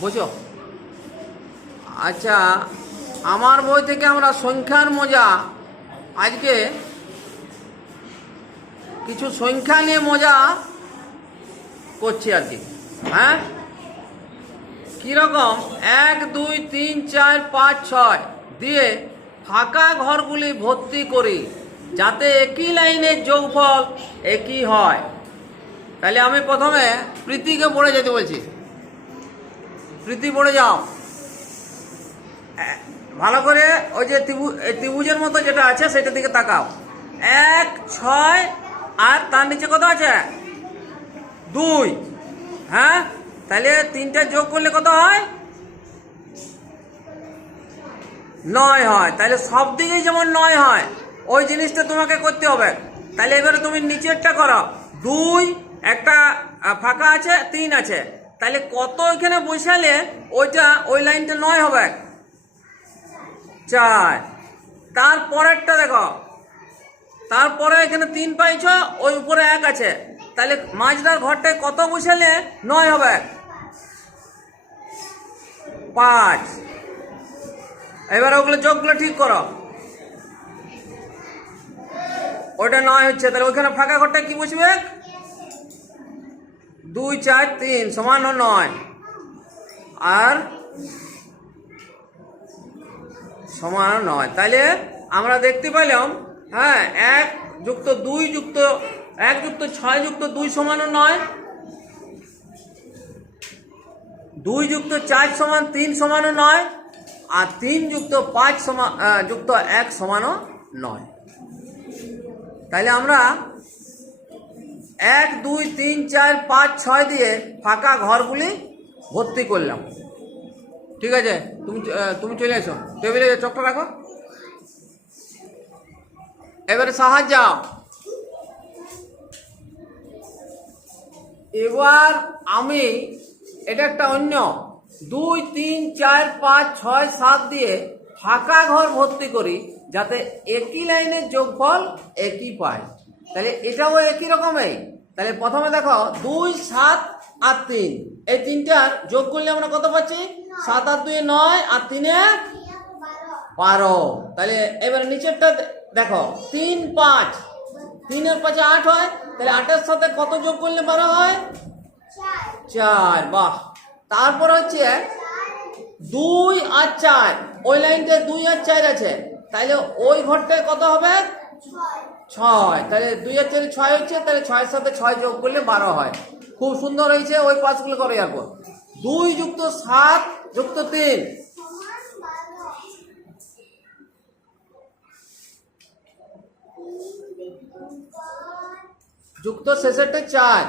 বুঝো? আচ্ছা আমার বই থেকে আমরা সংখ্যার মজা। আজকে কিছু সংখ্যা নিয়ে মজা করছি আর কি। হ্যাঁ? কীরকম? এক, দুই, তিন, চার, পাঁচ, ছয়। দিয়ে ফাঁকা ঘরগুলি ভর্তি করি, যাতে একই লাইনের যোগফল একই হয়। তাহলে আমি প্রথমে প্রীতিকে পড়ে যেতে বলছি। প্রীতি পড়ে যাও। ভালো করে ওই যে ত্রিভুজের মতো যেটা আছে সেটার দিকে তাকাও। এক, ছয়, আর তার নিচে কত আছে? দুই। হ্যাঁ? তাহলে তিনটা যোগ করলে কত হয়? নয় হয়। তাহলে সব দিকেই যেমন নয় হয়, ওই জিনিসটা তোমাকে করতে হবে। তাহলে এবারে তুমি নিচেরটা করো। দুই, একটা ফাঁকা আছে, তিন আছে। তাহলে কত এখানে বসালে ওইটা ওই লাইনটা নয় হবে? চার। তারপরেরটা দেখো। তারপরে এখানে তিন পাইছ, ওই উপরে এক আছে। তাহলে মাঝটার ঘরটায় কত বসালে নয় হবে? পাঁচ। এবার ওগুলো যোগগুলো ঠিক করো। ওইটা নয় হচ্ছে, তাহলে ওইখানে ফাঁকা ঘরটা কি বসবে? দুই, চার, তিন, সমান নয়। আর সমান নয়। তাহলে আমরা দেখতে পেলাম হ্যাঁ এক যুক্ত দুই যুক্ত, এক যুক্ত ছয় যুক্ত দুই সমান নয়। দুই যুক্ত চার সমান তিন সমানও নয়। আর তিন যুক্ত পাঁচ সমান যুক্ত এক সমানও নয়। তাহলে আমরা এক, দুই, তিন, চার, পাঁচ, ছয় দিয়ে ফাঁকা ঘরগুলি ভর্তি করলাম। ঠিক আছে? তুমি তুমি চলে এসো। টেবিলে চকটা রাখো। এবারে সাহায্য এবার আমি এটা একটা অন্য। দুই, তিন, চার, পাঁচ, ছয়, সাত দিয়ে ফাঁকা ঘর ভর্তি করি যাতে একই লাইনের যোগফল একই পায় তাহলে এটাও একই রকমই? তাহলে প্রথমে দেখো দুই, সাত আর তিন। এই তিনটার যোগ করলে আমরা কত পাচ্ছি? সাত আর দুই নয় আর তিনে বারো। তাহলে এবার নিচেরটা দেখো, তিন, পাঁচ। তিনের পাঁচে আট হয়, তাহলে আটের সাথে কত যোগ করলে বারো হয়? চার, বাহ। তারপর হচ্ছে দুই আর চার। ওই লাইনটায় দুই আর চার আছে। তাহলে ওই ঘরটায় কত হবে? ছয়। তাহলে দুই আর চারে ছয় হচ্ছে, তাহলে ছয়ের সাথে ছয় যোগ করলে বারো হয়। খুব সুন্দর হয়েছে ওই পাঁচগুলো করে যাব দুই যুক্ত সাত, যুক্ত তিন। যুক্ত শেষেরটা চার।